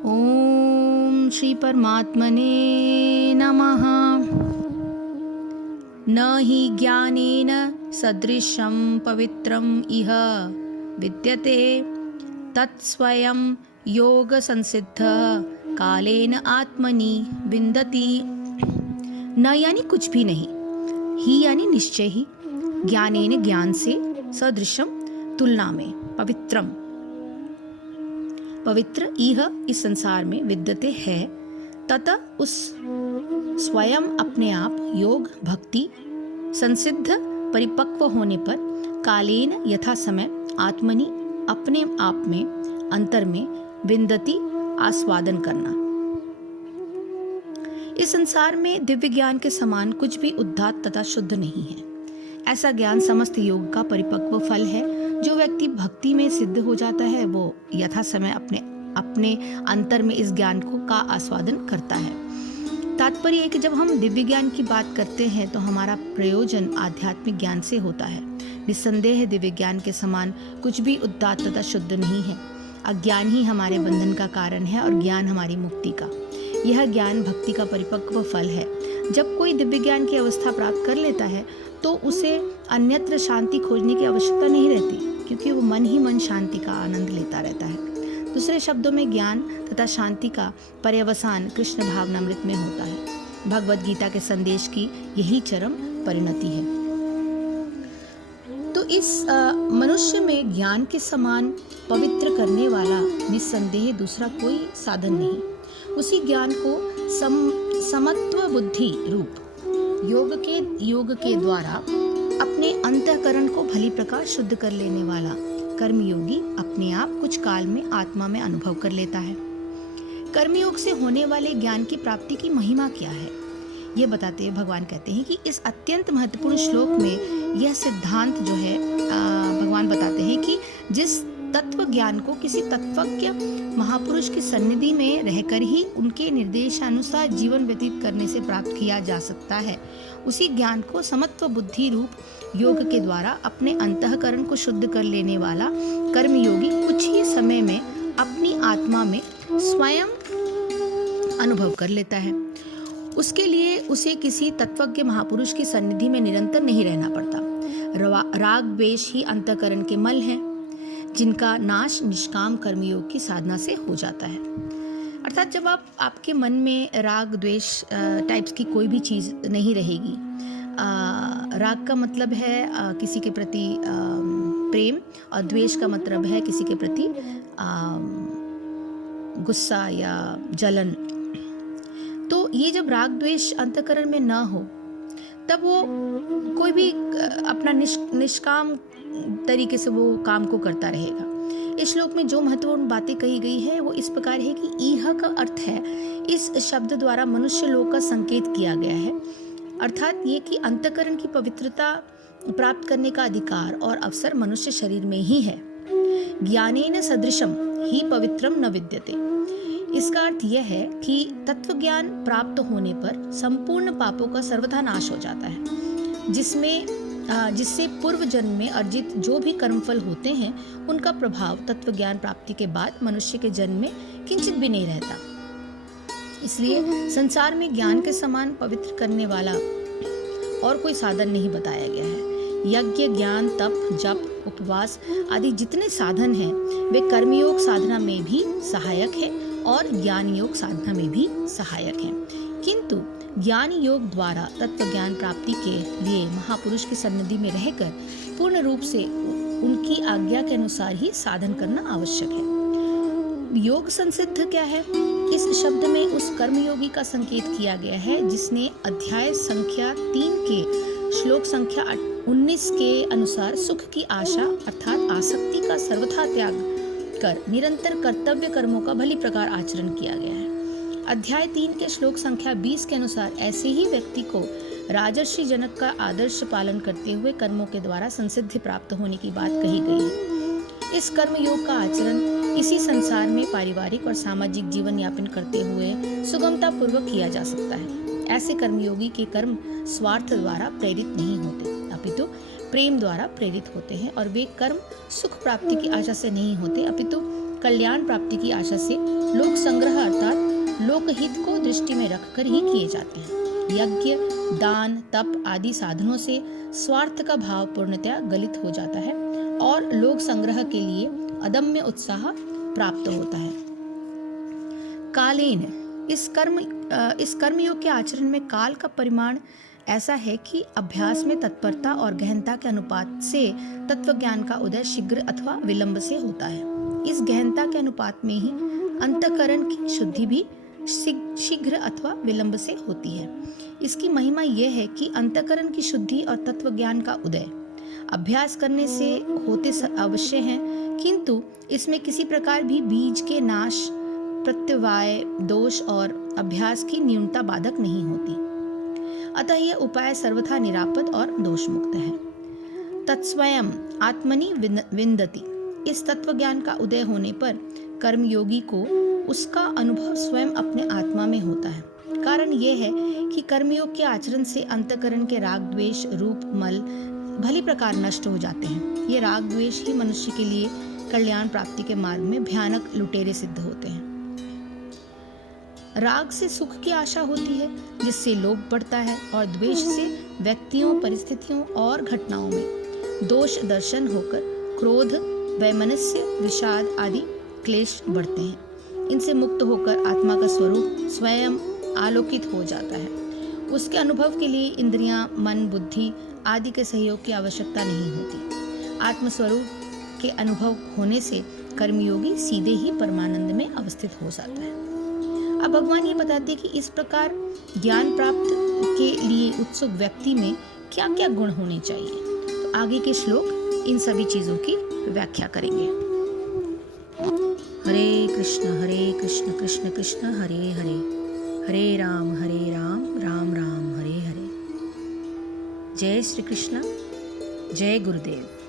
ओम श्री परमात्मने नमः। न हि ज्ञानेन सदृशं पवित्रम् इह विद्यते तत्स्वयं योग संसिद्धः कालेन आत्मनि विन्दति। न यानी कुछ भी नहीं, ही यानी निश्चय ही, ज्ञानेन ज्ञान से, सदृशम तुलना में, पवित्रम पवित्र, इह इस संसार में, विद्यते है, तथा उस स्वयं अपने आप योग भक्ति संसिद्ध परिपक्व होने पर कालेन यथा समय आत्मनि अपने आप में अंतर में विन्दति आस्वादन करना। इस संसार में दिव्य ज्ञान के समान कुछ भी उदात्त तथा शुद्ध नहीं है। ऐसा ज्ञान समस्त योग का परिपक्व फल है। जो व्यक्ति भक्ति में सिद्ध हो जाता है वो यथा समय अपने अंतर में इस ज्ञान का आस्वादन करता है। तात्पर्य है कि जब हम दिव्य ज्ञान की बात करते हैं तो हमारा प्रयोजन आध्यात्मिक ज्ञान से होता है। निस्संदेह दिव्य ज्ञान के समान कुछ भी उदात्त तथा शुद्ध नहीं है। अज्ञान ही हमारे बंधन का कारण है और ज्ञान हमारी मुक्ति का। यह ज्ञान भक्ति का परिपक्व फल है। जब कोई दिव्य ज्ञान की अवस्था प्राप्त कर लेता है तो उसे अन्यत्र शांति खोजने की आवश्यकता नहीं रहती, क्योंकि वो मन ही मन शांति का आनंद लेता रहता है। दूसरे शब्दों में ज्ञान तथा शांति का पर्यवसान कृष्ण भावनामृत में होता है। भगवद गीता के संदेश की यही चरम परिणति है। तो इस मनुष्य में ज्ञान के समान पवित्र करने वाला निस्संदेह दूसरा कोई साधन नहीं। उसी ज्ञान को समत्व बुद्धि रूप योग के द्वारा अपने अंतःकरण को भली प्रकार शुद्ध कर लेने वाला कर्मयोगी अपने आप कुछ काल में आत्मा में अनुभव कर लेता है। कर्मयोग से होने वाले ज्ञान की प्राप्ति की महिमा क्या है, ये बताते हुए भगवान कहते हैं कि इस अत्यंत महत्वपूर्ण श्लोक में यह सिद्धांत जो है भगवान बताते हैं कि जिस तत्व ज्ञान को किसी तत्वज्ञ महापुरुष की सन्निधि में रहकर ही उनके निर्देशानुसार जीवन व्यतीत करने से प्राप्त किया जा सकता है, उसी ज्ञान को समत्व बुद्धि रूप योग के द्वारा अपने अंतःकरण को शुद्ध कर लेने वाला कर्मयोगी कुछ ही समय में अपनी आत्मा में स्वयं अनुभव कर लेता है। उसके लिए उसे किसी तत्वज्ञ महापुरुष की सन्निधि में निरंतर नहीं रहना पड़ता। राग द्वेष ही अंतःकरण के मल हैं, जिनका नाश निष्काम कर्मयोग की साधना से हो जाता है। अर्थात जब आपके मन में राग द्वेष टाइप्स की कोई भी चीज़ नहीं रहेगी। राग का मतलब है किसी के प्रति प्रेम, और द्वेष का मतलब है किसी के प्रति गुस्सा या जलन। तो ये जब राग द्वेष अंतःकरण में ना हो तब वो कोई भी अपना निष्काम तरीके से वो काम को करता रहेगा। इस श्लोक में जो महत्वपूर्ण बातें कही गई है वो इस प्रकार है कि ईह का अर्थ है इस शब्द द्वारा मनुष्य लोक का संकेत किया गया है। अर्थात ये कि अंतःकरण की पवित्रता प्राप्त करने का अधिकार और अवसर मनुष्य शरीर में ही है। ज्ञानेन सदृशम ही पवित्रम न विद्यते। इसका अर्थ यह है कि तत्व ज्ञान प्राप्त होने पर संपूर्ण पापों का सर्वथा नाश हो जाता है, जिससे पूर्व जन्म में अर्जित जो भी कर्मफल होते हैं उनका प्रभाव तत्व ज्ञान प्राप्ति के बाद मनुष्य के जन्म में किंचित भी नहीं रहता। इसलिए संसार में ज्ञान के समान पवित्र करने वाला और कोई साधन नहीं बताया गया है। यज्ञ, ज्ञान, तप, जप, उपवास आदि जितने साधन हैं वे कर्मयोग साधना में भी सहायक है और ज्ञान योग साधना में भी सहायक है, किंतु ज्ञान योग द्वारा तत्व ज्ञान प्राप्ति के लिए महापुरुष की सन्निधि में रहकर पूर्ण रूप से उनकी आज्ञा के अनुसार ही साधन करना आवश्यक है। योग संसिद्ध क्या है? इस शब्द में उस कर्मयोगी का संकेत किया गया है जिसने अध्याय संख्या 3 के श्लोक संख्या 19 के अनुसार सुख की आशा अर्थात आसक्ति का सर्वथा त्याग कर निरंतर कर्तव्य कर्मों का भली प्रकार आचरण किया गया है। अध्याय 3 के श्लोक संख्या 20 के अनुसार ऐसे ही व्यक्ति को राजर्षि जनक का आदर्श पालन करते हुए कर्मों के द्वारा संसिद्धि प्राप्त होने की बात कही गई है। इस कर्म योग का आचरण इसी संसार में पारिवारिक और सामाजिक जीवन यापन करते हुए सुगमता पूर्वक किया जा सकता है। ऐसे कर्मयोगी के कर्म स्वार्थ द्वारा प्रेरित नहीं होते, अपितु प्रेम द्वारा प्रेरित होते हैं, और वे कर्म सुख प्राप्ति की आशा से नहीं होते, अपितु कल्याण प्राप्ति की आशा से लोक संग्रह अर्थात लोकहित को दृष्टि में रखकर ही किए जाते हैं। यज्ञ, दान, तप आदि साधनों से स्वार्थ का भाव पूर्णतया गलित हो जाता है और लोक संग्रह के लिए अदम्य उत्साह प्राप्त होता है। कालेन, इस कर्मयोग के आचरण में काल का परिमाण ऐसा है कि अभ्यास में तत्परता और गहनता के अनुपात से तत्व ज्ञान का उदय शीघ्र अथवा विलंब से होता है। इस गहनता के अनुपात में ही अंतःकरण की शुद्धि भी शीघ्र अथवा विलंब से होती है। इसकी महिमा यह है कि अंतःकरण की शुद्धि और तत्व ज्ञान का उदय अभ्यास करने से होते अवश्य हैं, किंतु इसमें किसी प्रकार भी बीज के नाश, प्रत्यवाय, दोष और अभ्यास की न्यूनता बाधक नहीं होती। अतः यह उपाय सर्वथा निरापद और दोष मुक्त है। तत्स्वयं आत्मनि विन्दति, इस तत्व ज्ञान का उदय होने पर कर्मयोगी को उसका अनुभव स्वयं अपने आत्मा में होता है। कारण यह है कि कर्मयोग के आचरण से अंतःकरण के राग, द्वेष, रूप, मल भली प्रकार नष्ट हो जाते हैं। ये राग द्वेष ही मनुष्य के लिए कल्याण प्राप्ति के मार्ग में भयानक लुटेरे सिद्ध होते हैं। राग से सुख की आशा होती है, जिससे लोभ बढ़ता है, और द्वेष से व्यक्तियों, परिस्थितियों और घटनाओं में दोष दर्शन होकर क्रोध, वैमनस्य, विषाद आदि क्लेश बढ़ते हैं। इनसे मुक्त होकर आत्मा का स्वरूप स्वयं आलोकित हो जाता है। उसके अनुभव के लिए इंद्रियां, मन, बुद्धि आदि के सहयोग की आवश्यकता नहीं होती। आत्मस्वरूप के अनुभव होने से कर्मयोगी सीधे ही परमानंद में अवस्थित हो जाता है। अब भगवान ये बताते हैं कि इस प्रकार ज्ञान प्राप्त के लिए उत्सुक व्यक्ति में क्या क्या गुण होने चाहिए। तो आगे के श्लोक इन सभी चीजों की व्याख्या करेंगे। हरे कृष्ण कृष्ण कृष्ण हरे हरे, हरे राम राम राम हरे हरे। जय श्री कृष्ण, जय गुरुदेव।